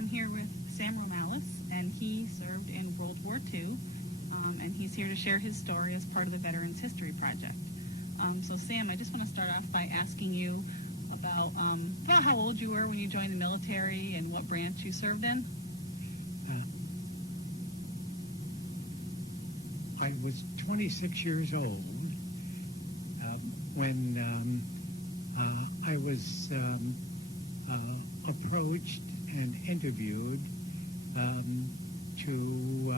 am here with Sam Roumeles, and he served in World War II, and he's here to share his story as part of the Veterans History Project. So Sam, I just want to start off by asking you about how old you were when you joined the military and what branch you served in. I was 26 years old when I was approached and interviewed to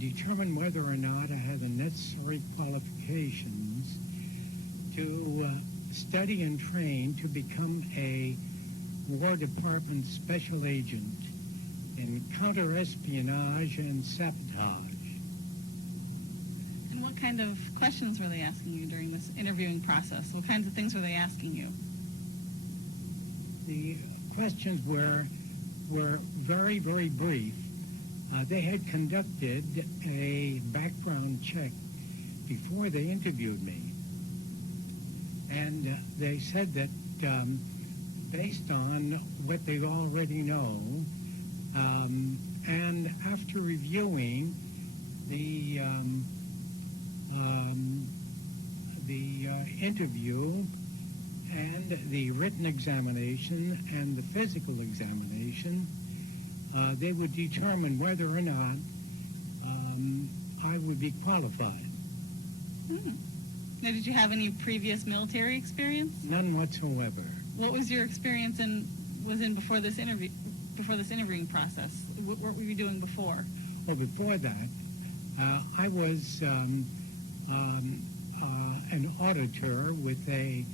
determine whether or not I had the necessary qualifications to study and train to become a War Department special agent in counter-espionage and sabotage. And what kind of questions were they asking you during this interviewing process? What kinds of things were they asking you? The questions were very, very brief. They had conducted a background check before they interviewed me. And they said that based on what they already know, and after reviewing the interview and the written examination and the physical examination, they would determine whether or not I would be qualified. Now, did you have any previous military experience? None whatsoever. What was your experience before this interviewing process? What were you doing before? Well, before that, I was an auditor with a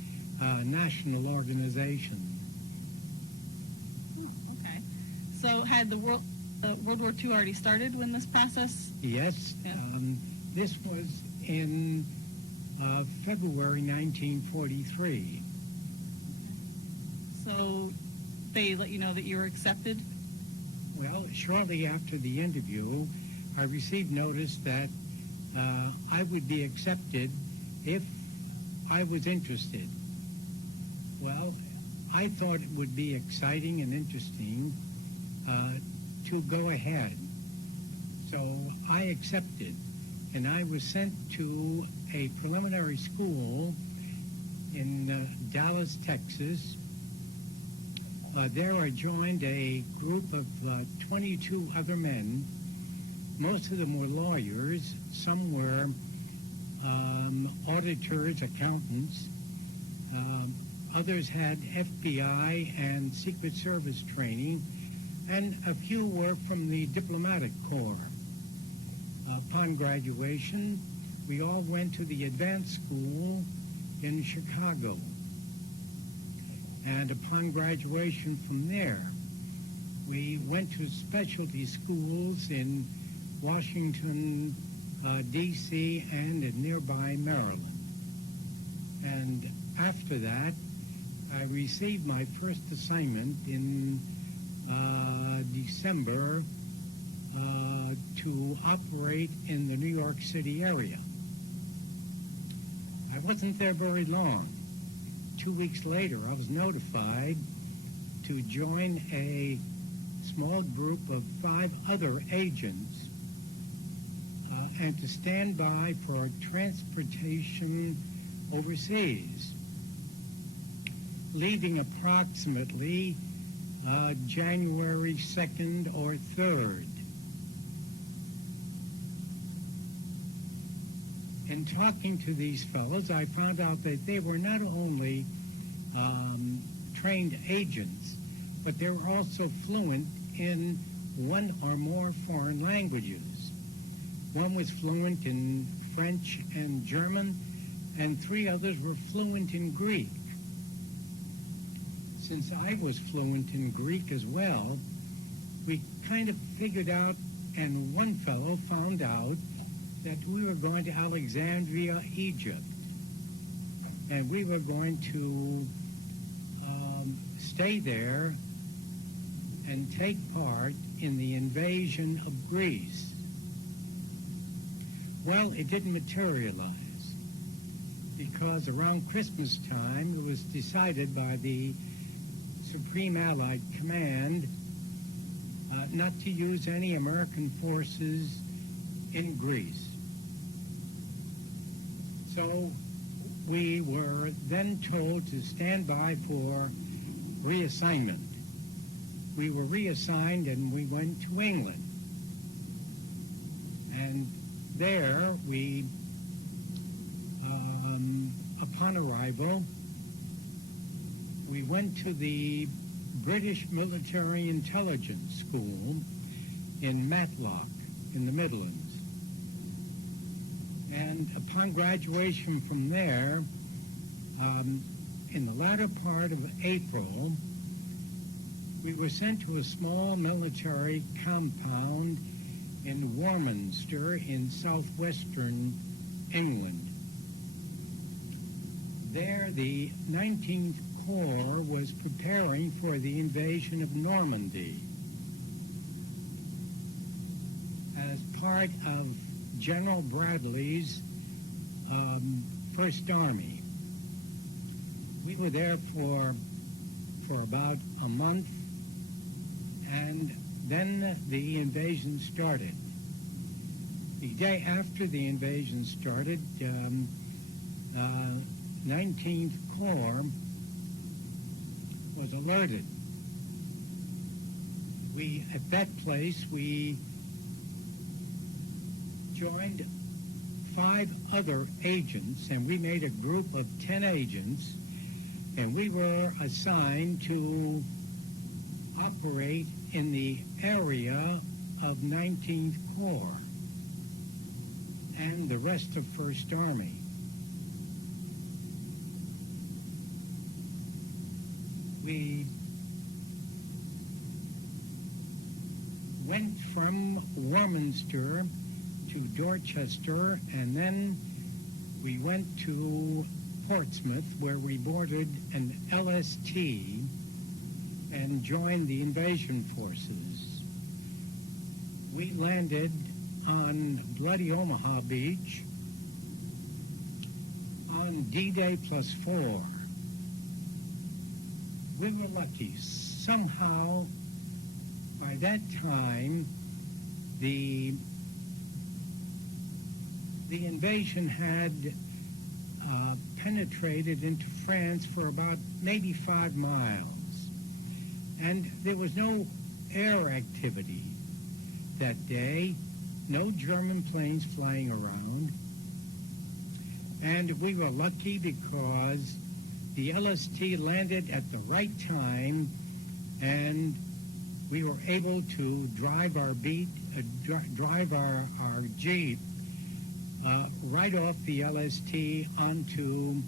national organization. Oh, okay. So had the World War II already started when this process? Yes. Yeah. This was in February 1943. So they let you know that you were accepted? Well, shortly after the interview, I received notice that I would be accepted if I was interested. Well, I thought it would be exciting and interesting to go ahead. So I accepted, and I was sent to a preliminary school in Dallas, Texas. There I joined a group of 22 other men. Most of them were lawyers. Some were auditors, accountants. Others had FBI and Secret Service training, and a few were from the diplomatic corps. Upon graduation, we all went to the advanced school in Chicago. And upon graduation from there, we went to specialty schools in Washington, D.C., and in nearby Maryland. And after that, I received my first assignment in December to operate in the New York City area. I wasn't there very long. 2 weeks later, I was notified to join a small group of 5 other agents and to stand by for transportation overseas, leaving approximately January 2nd or 3rd. In talking to these fellows, I found out that they were not only trained agents, but they were also fluent in one or more foreign languages. One was fluent in French and German, and 3 others were fluent in Greek. Since I was fluent in Greek as well, we kind of figured out, and one fellow found out that we were going to Alexandria, Egypt, and we were going to stay there and take part in the invasion of Greece. Well, it didn't materialize because around Christmas time it was decided by the Supreme Allied Command not to use any American forces in Greece. So we were then told to stand by for reassignment. We were reassigned and we went to England. And there we, upon arrival, we went to the British Military Intelligence School in Matlock in the Midlands. And upon graduation from there, in the latter part of April, we were sent to a small military compound in Warminster in southwestern England. There, the 19th Corps was preparing for the invasion of Normandy as part of General Bradley's First Army. We were there for about a month, and then the invasion started. The day after the invasion started, 19th Corps was alerted. At that place, we joined 5 other agents, and we made a group of 10 agents, and we were assigned to operate in the area of 19th Corps and the rest of First Army. We went from Warminster to Dorchester, and then we went to Portsmouth, where we boarded an LST and joined the invasion forces. We landed on Bloody Omaha Beach on D-Day +4. We were lucky. Somehow, by that time, the invasion had penetrated into France for about maybe 5 miles. And there was no air activity that day, no German planes flying around. And we were lucky because the LST landed at the right time, and we were able to drive our Jeep right off the LST onto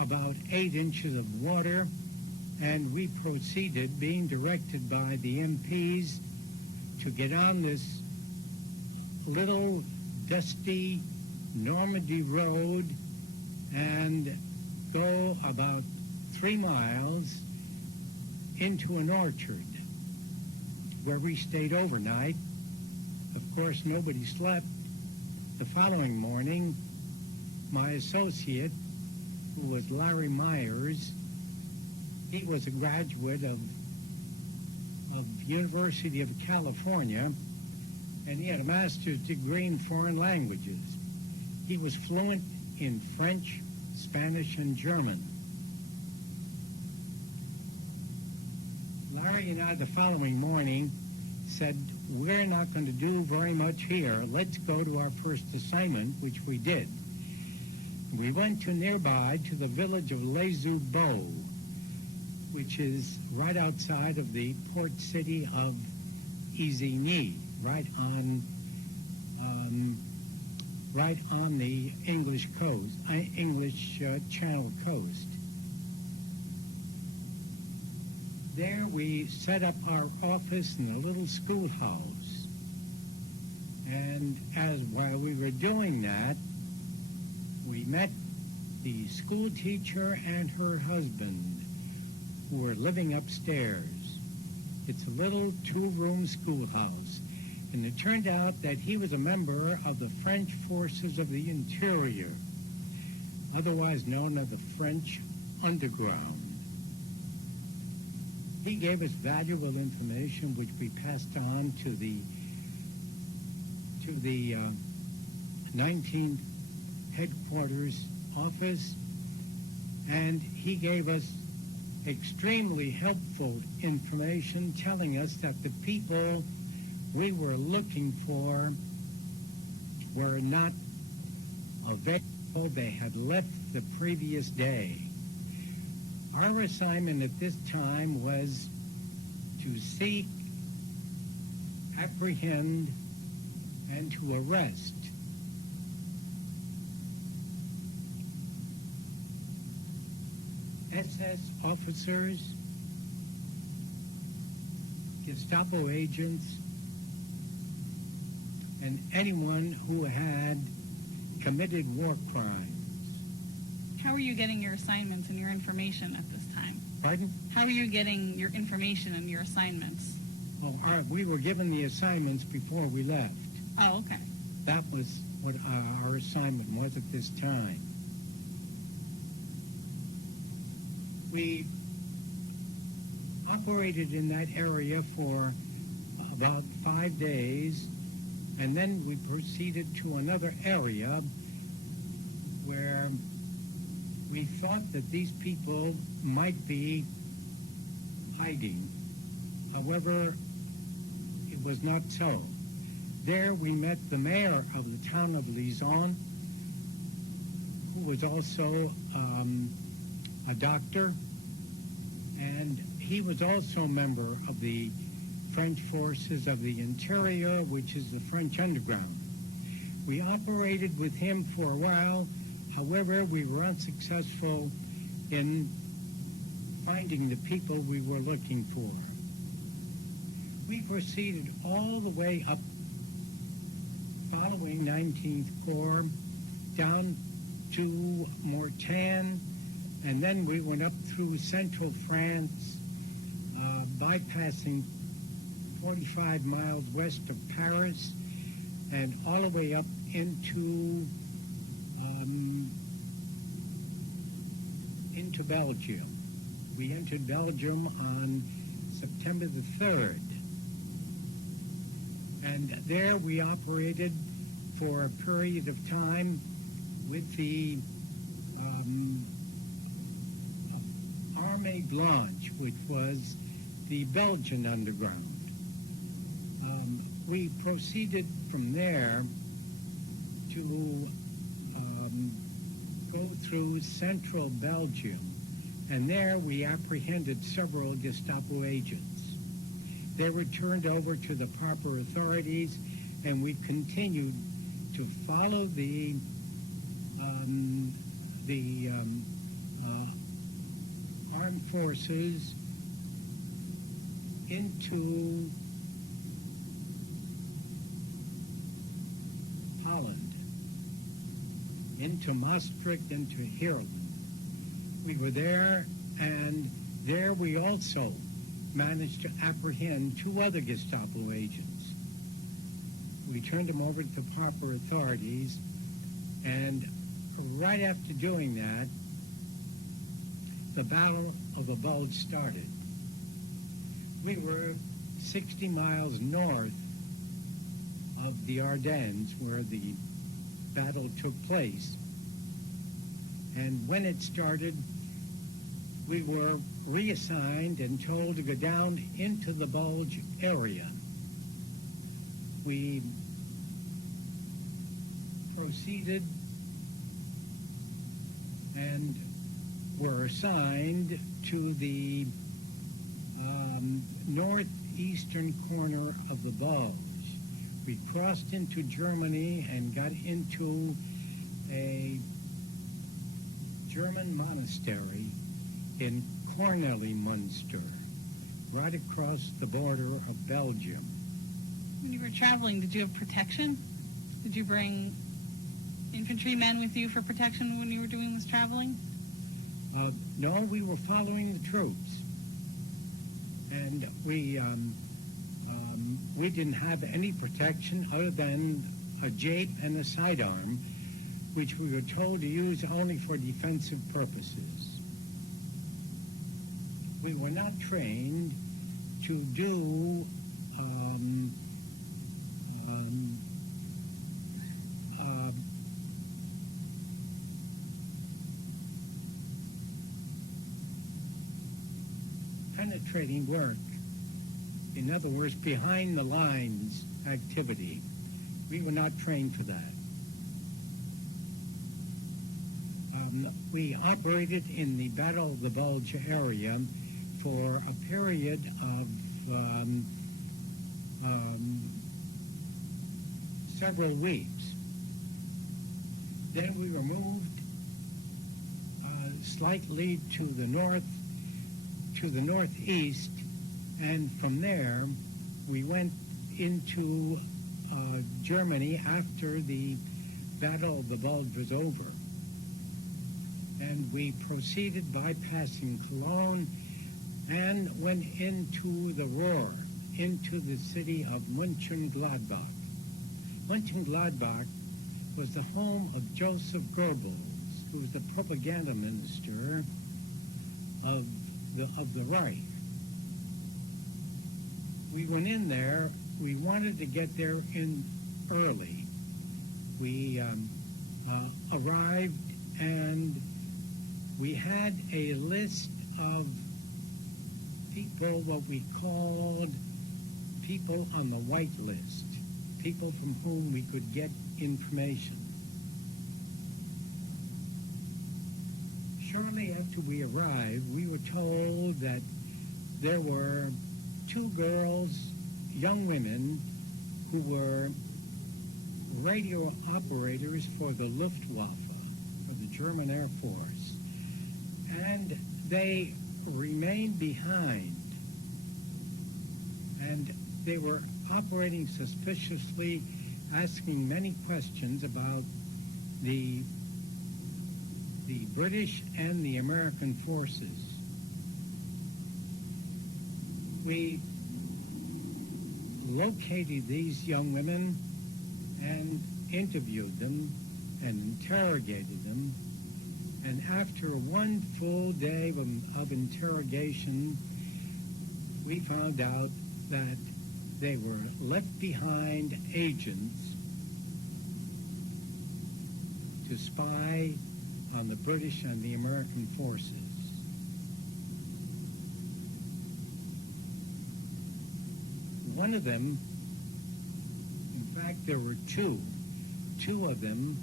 about 8 inches of water, and we proceeded, being directed by the MPs, to get on this little dusty Normandy road and go about 3 miles into an orchard where we stayed overnight. Of course, nobody slept. The following morning, my associate, who was Larry Myers, he was a graduate of University of California, and he had a master's degree in foreign languages. He was fluent in French, Spanish, and German. Larry and I, the following morning, said, we're not going to do very much here. Let's go to our first assignment, which we did. We went to nearby to the village of Les Beaux, which is right outside of the port city of Isigny, right on the English coast, Channel coast. There we set up our office in a little schoolhouse. And while we were doing that, we met the school teacher and her husband, who were living upstairs. It's a little 2-room schoolhouse. And it turned out that he was a member of the French Forces of the Interior, otherwise known as the French Underground. He gave us valuable information which we passed on to the 19th headquarters office, and he gave us extremely helpful information telling us that the people we were looking for were not available. They had left the previous day. Our assignment at this time was to seek, apprehend, and to arrest SS officers, Gestapo agents, and anyone who had committed war crimes. How are you getting your assignments and your information at this time? Pardon? How are you getting your information and your assignments? Oh, we were given the assignments before we left. Oh, okay. That was what our assignment was at this time. We operated in that area for about 5 days, and then we proceeded to another area where we thought that these people might be hiding. However, it was not so. There we met the mayor of the town of Lison, who was also a doctor, and he was also a member of the French Forces of the Interior, which is the French Underground. We operated with him for a while. However, we were unsuccessful in finding the people we were looking for. We proceeded all the way up, following 19th Corps, down to Mortain, and then we went up through central France, bypassing 45 miles west of Paris, and all the way up into Belgium. We entered Belgium on September the 3rd. And there we operated for a period of time with the Armée Blanche, which was the Belgian underground. We proceeded from there to go through central Belgium, and there we apprehended several Gestapo agents. They were turned over to the proper authorities, and we continued to follow the armed forces into Holland, into Maastricht, into Heerlen. We were there, and there we also managed to apprehend 2 other Gestapo agents. We turned them over to the proper authorities, and right after doing that, the Battle of the Bulge started. We were 60 miles north of the Ardennes, where the battle took place. And when it started, we were reassigned and told to go down into the Bulge area. We proceeded and were assigned to the northeastern corner of the Bulge. We crossed into Germany and got into a German monastery in Kornelimünster, right across the border of Belgium. When you were traveling, did you have protection? Did you bring infantrymen with you for protection when you were doing this traveling? No, we were following the troops. And we didn't have any protection other than a jape and a sidearm, which we were told to use only for defensive purposes. we were not trained to do penetrating work. In other words, behind the lines activity. We were not trained for that. We operated in the Battle of the Bulge area for a period of several weeks. Then we were moved slightly to the northeast, and from there we went into Germany after the Battle of the Bulge was over. And we proceeded bypassing Cologne and went into the Ruhr, into the city of Mönchengladbach. Mönchengladbach was the home of Joseph Goebbels, who was the propaganda minister of the Reich. We went in there. We wanted to get there in early. We arrived, and we had a list of people, what we called people on the white list, people from whom we could get information. Shortly after we arrived, we were told that there were two girls, young women, who were radio operators for the Luftwaffe, for the German Air Force. And they remained behind. And they were operating suspiciously, asking many questions about the British and the American forces. We located these young women and interviewed them and interrogated them. And after one full day of interrogation, we found out that they were left behind agents to spy on the British and the American forces. One of them, in fact, there were two of them,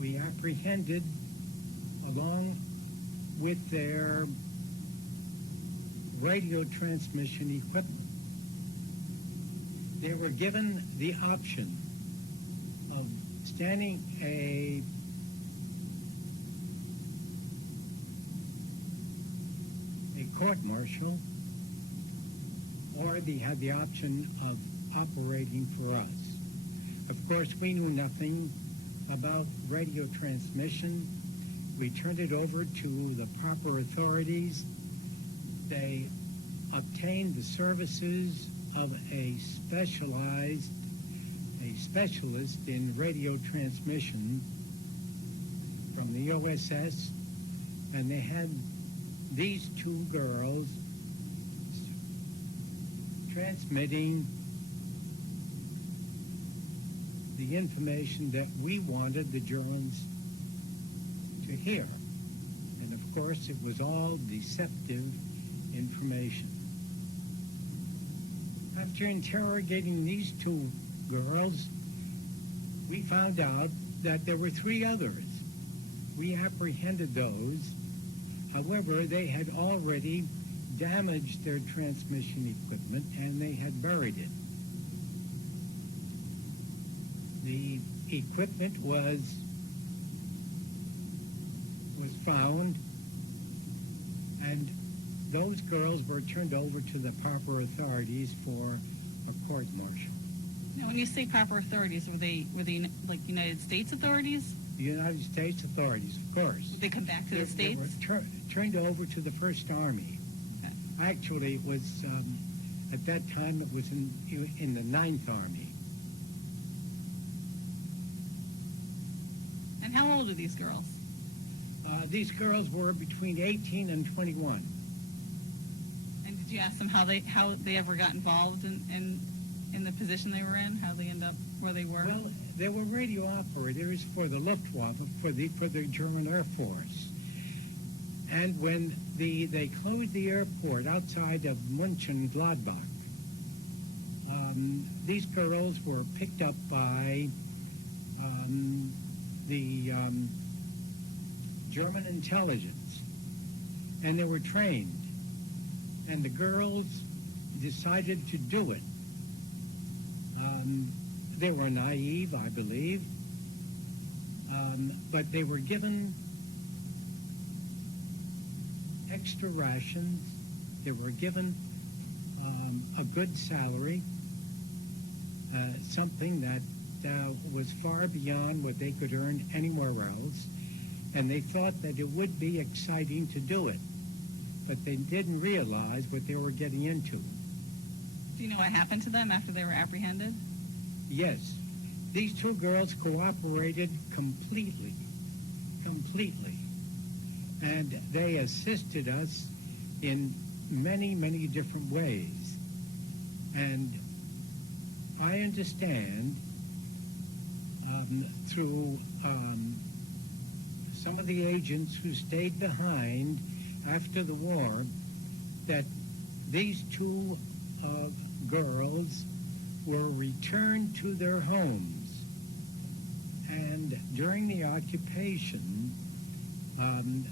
we apprehended along with their radio transmission equipment. They were given the option of standing a court-martial, or they had the option of operating for us. Of course, we knew nothing about radio transmission. We turned it over to the proper authorities. They obtained the services of a specialist in radio transmission from the OSS, and they had these two girls transmitting the information that we wanted the Germans to hear. And of course, it was all deceptive information. After interrogating these two girls, we found out that there were three others. We apprehended those. However, they had already damaged their transmission equipment and they had buried it. The equipment was found, and those girls were turned over to the proper authorities for a court-martial. Now, when you say proper authorities, were they like United States authorities? The United States authorities, of course. Did they come back to the States? They were turned over to the First Army. Okay. Actually, it was, at that time, it was in the Ninth Army. And how old are these girls? These girls were between 18 and 21. Did you ask them how they ever got involved in the position they were in? How they end up where they were? Well, they were radio operators for the Luftwaffe, for the German Air Force. And when they closed the airport outside of Mönchengladbach, these girls were picked up by the German intelligence, and they were trained. And the girls decided to do it. They were naive, I believe, but they were given extra rations. They were given a good salary, something that was far beyond what they could earn anywhere else, and they thought that it would be exciting to do it, but they didn't realize what they were getting into. Do you know what happened to them after they were apprehended? Yes, these two girls cooperated completely, and they assisted us in many, many different ways. And I understand through some of the agents who stayed behind after the war that these two girls were returned to their homes. And during the occupation,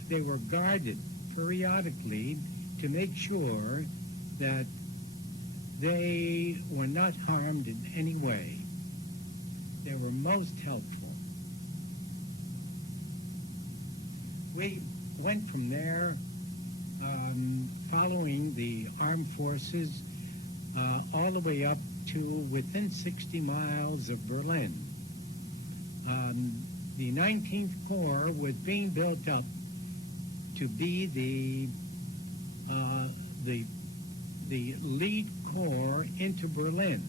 they were guarded periodically to make sure that they were not harmed in any way. They were most helpful. We went from there, following the armed forces, all the way up to within 60 miles of Berlin. The 19th Corps was being built up to be the lead corps into Berlin.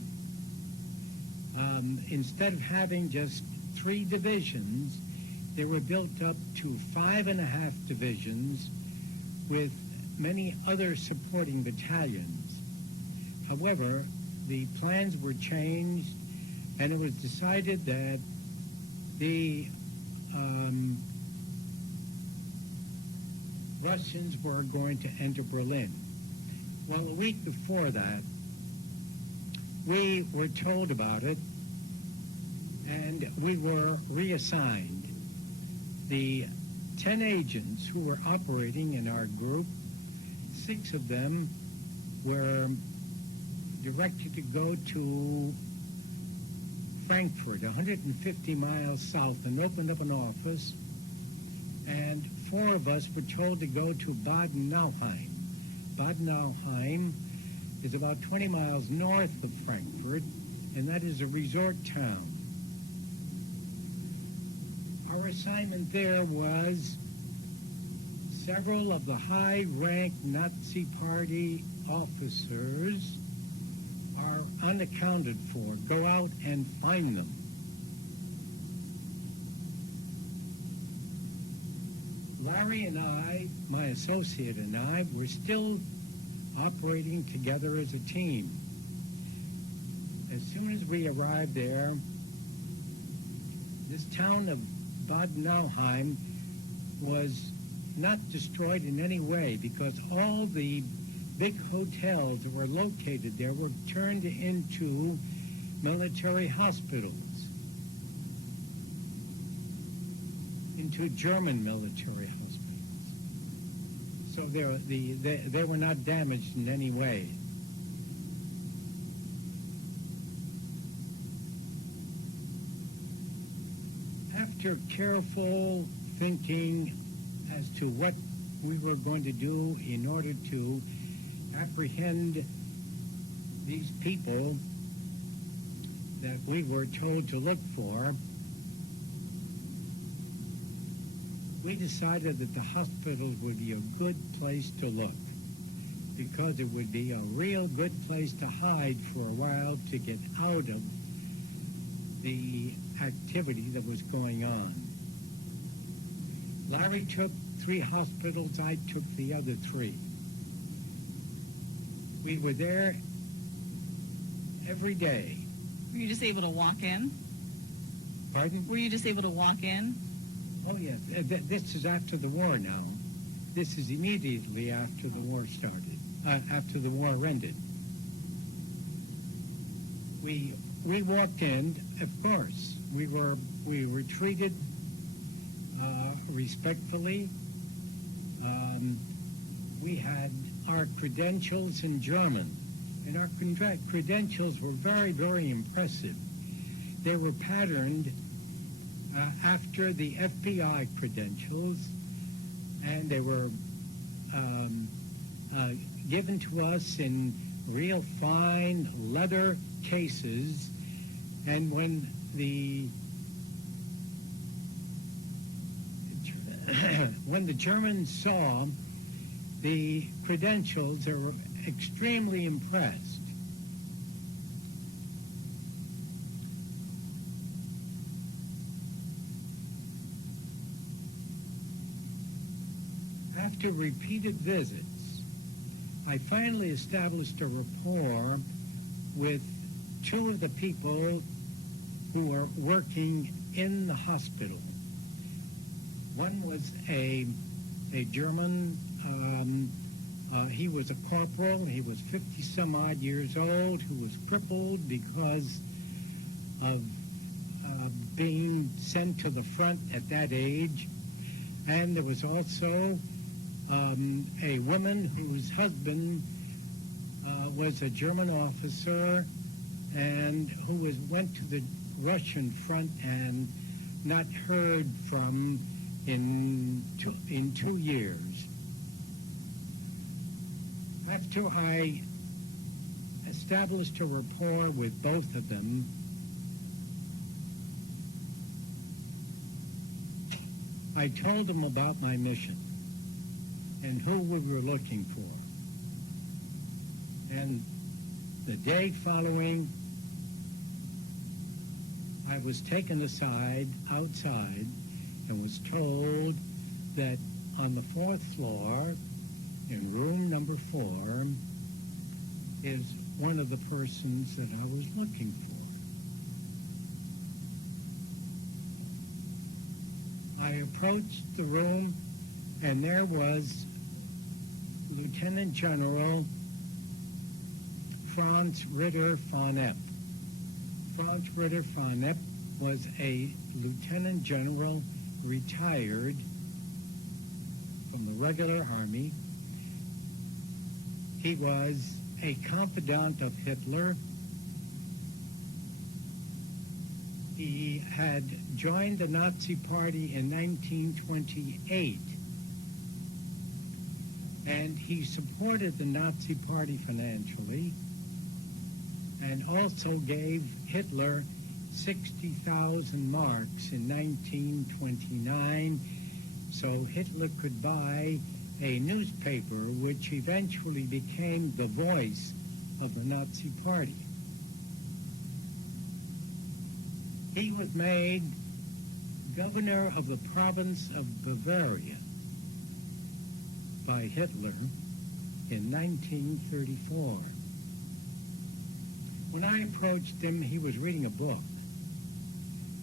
Instead of having just 3 divisions, they were built up to 5.5 divisions with many other supporting battalions. However, the plans were changed, and it was decided that the Russians were going to enter Berlin. Well, a week before that, we were told about it, and we were reassigned. The 10 agents who were operating in our group, 6 of them were directed to go to Frankfurt, 150 miles south, and opened up an office. And 4 of us were told to go to Baden-Nauheim. Baden-Nauheim is about 20 miles north of Frankfurt, and that is a resort town. Our assignment there was several of the high-ranked Nazi Party officers are unaccounted for. Go out and find them. Larry and I, my associate and I, were still operating together as a team. As soon as we arrived there, this town of Baden-Nauheim was not destroyed in any way, because all the big hotels that were located there were turned into military hospitals, into German military hospitals. So they were not damaged in any way. After careful thinking as to what we were going to do in order to apprehend these people that we were told to look for, we decided that the hospitals would be a good place to look, because it would be a real good place to hide for a while to get out of the activity that was going on. Larry took 3 hospitals, I took the other 3. We were there every day. Were you just able to walk in? Pardon? Were you just able to walk in? Oh, yes. This is after the war now. This is immediately after the war started, after the war ended. We walked in, of course. We were treated respectfully. We had our credentials in German, and our credentials were very, very impressive. They were patterned after the FBI credentials, and they were given to us in real fine leather cases. And when the Germans saw the credentials, they were extremely impressed. After repeated visits, I finally established a rapport with two of the people who were working in the hospital. One was a German, he was a corporal, he was 50-some-odd years old, who was crippled because of being sent to the front at that age. And there was also a woman whose husband was a German officer and who went to the Russian front and not heard from in 2 years. After I established a rapport with both of them, I told them about my mission and who we were looking for. And the day following, I was taken aside outside and was told that on the 4th floor, in room number 4, is one of the persons that I was looking for. I approached the room, and there was Lieutenant General Franz Ritter von Epp. Franz Ritter von Epp was a lieutenant general, retired from the regular army. He was a confidant of Hitler. He had joined the Nazi Party in 1928, and he supported the Nazi Party financially and also gave Hitler 60,000 marks in 1929 so Hitler could buy a newspaper which eventually became the voice of the Nazi Party. He was made governor of the province of Bavaria by Hitler in 1934. When I approached him, he was reading a book.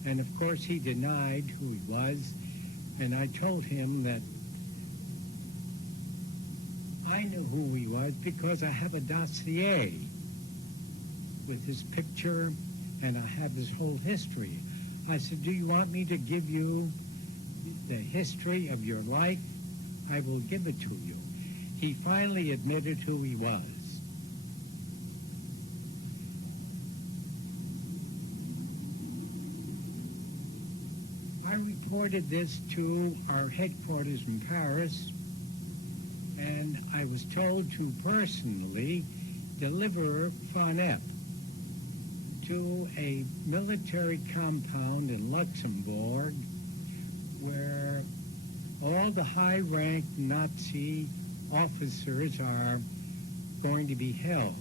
And of course, he denied who he was. And I told him that I knew who he was because I have a dossier with his picture and I have his whole history. I said, do you want me to give you the history of your life? I will give it to you. He finally admitted who he was. I reported this to our headquarters in Paris, and I was told to personally deliver von Epp to a military compound in Luxembourg where all the high-ranked Nazi officers are going to be held.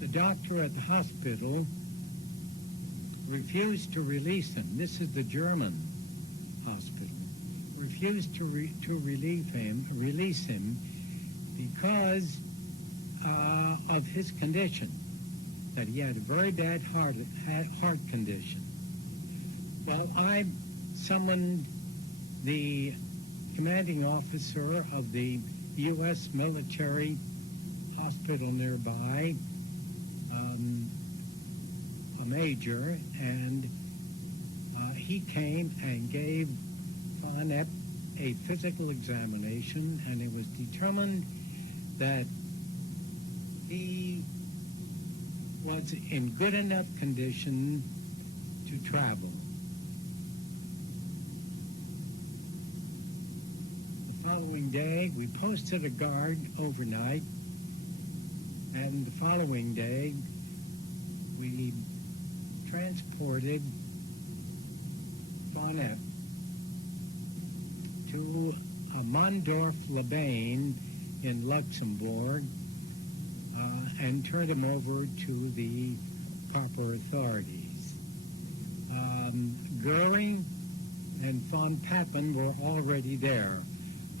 The doctor at the hospital refused to release him. This is the German hospital. refused to release him because of his condition, that he had a very bad heart condition. Well, I summoned the commanding officer of the U.S. military hospital nearby, a major, and he came and gave Fonette a physical examination, and it was determined that he was in good enough condition to travel. The following day, we posted a guard overnight, and the following day, we transported Fonette to a Mondorf-Lebain in Luxembourg and turned him over to the proper authorities. Goering and von Papen were already there.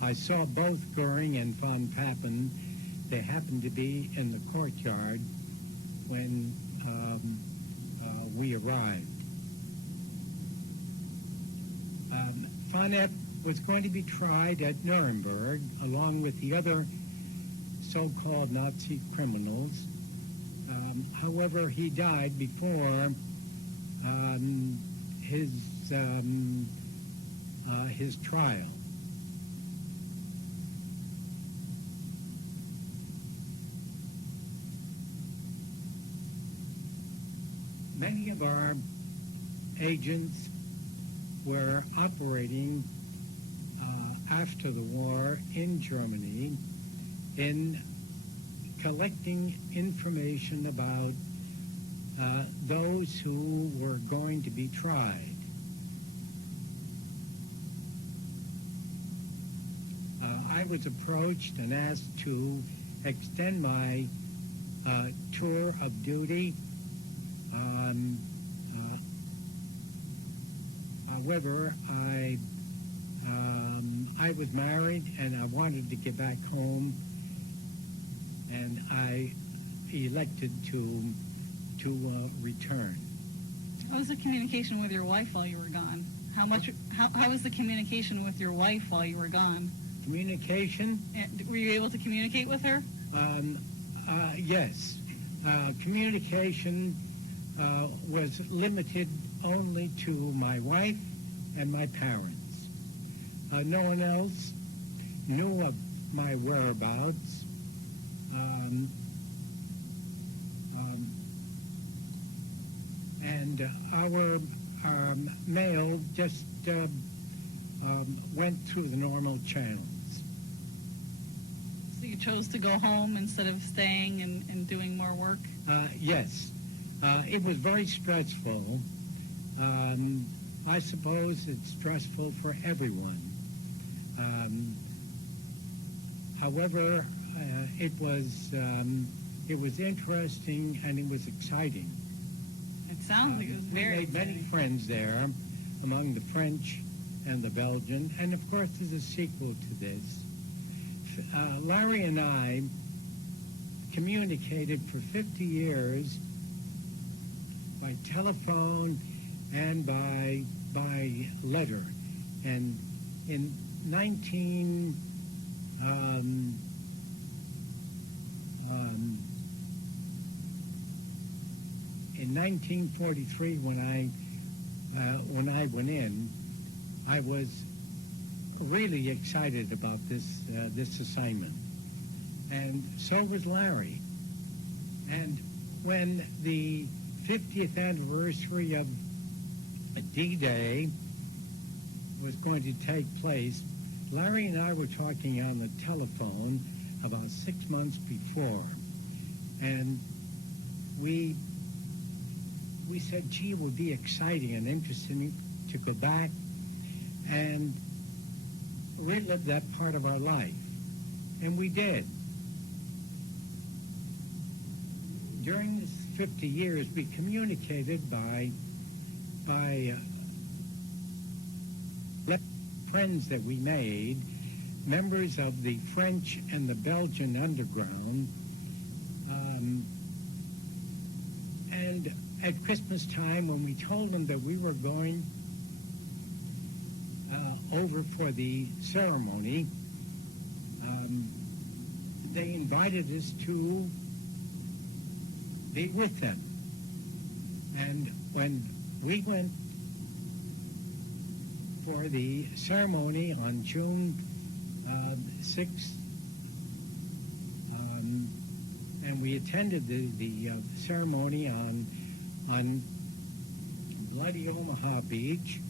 I saw both Goering and von Papen. They happened to be in the courtyard when we arrived. Fonette was going to be tried at Nuremberg along with the other so-called Nazi criminals. However, he died before his trial. Many of our agents were operating after the war in Germany in collecting information about those who were going to be tried. I was approached and asked to extend my tour of duty. However, I was married and I wanted to get back home, and I elected to return. What was the communication with your wife while you were gone? How was the communication with your wife while you were gone? Communication? Were you able to communicate with her? Yes. Communication was limited only to my wife and my parents. No one else knew of my whereabouts. And our mail just went through the normal channels. So you chose to go home instead of staying and doing more work? Yes. It was very stressful. I suppose it's stressful for everyone. However, it was interesting and it was exciting. It sounds like it was very We made many exciting. friends there, among the French and the Belgian, and of course there's a sequel to this. Larry and I communicated for 50 years by telephone and by letter. And in 1943, when I went in, I was really excited about this assignment, and so was Larry. And when the 50th anniversary of D-Day was going to take place, Larry and I were talking on the telephone about 6 months before, and we said, gee, it would be exciting and interesting to go back and relive that part of our life. And we did. During this 50 years, we communicated by friends that we made, members of the French and the Belgian underground. And at Christmas time, when we told them that we were going over for the ceremony, they invited us to be with them. And when we went for the ceremony on June 6th, and we attended the ceremony on Bloody Omaha Beach,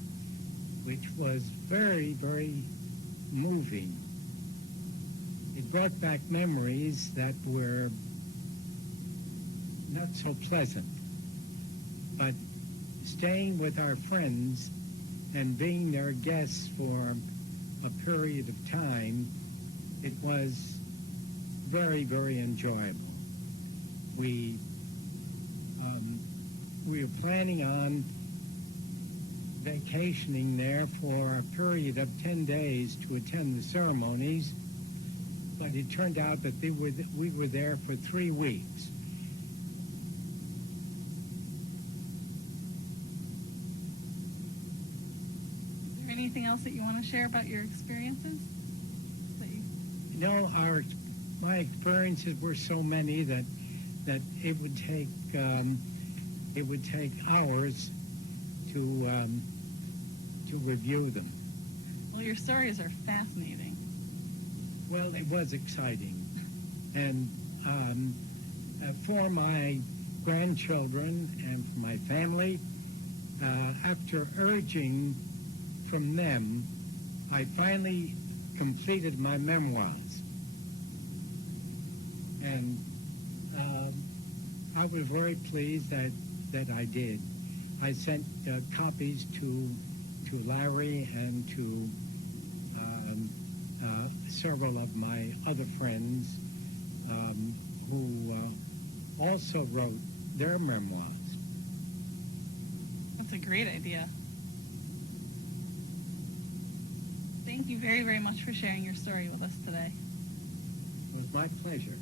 which was very, very moving. It brought back memories that were not so pleasant. But staying with our friends and being their guests for a period of time, it was very, very enjoyable. We were planning on vacationing there for a period of 10 days to attend the ceremonies, but it turned out that we were there for 3 weeks. Is there anything else that you want to share about your experiences? No, my experiences were so many that it would take hours to review them. Well, your stories are fascinating. Well, it was exciting, and for my grandchildren and for my family, after urging from them, I finally completed my memoirs, and I was very pleased that I did. I sent copies to Larry and to several of my other friends who also wrote their memoirs. That's a great idea. Thank you very, very much for sharing your story with us today. It was my pleasure.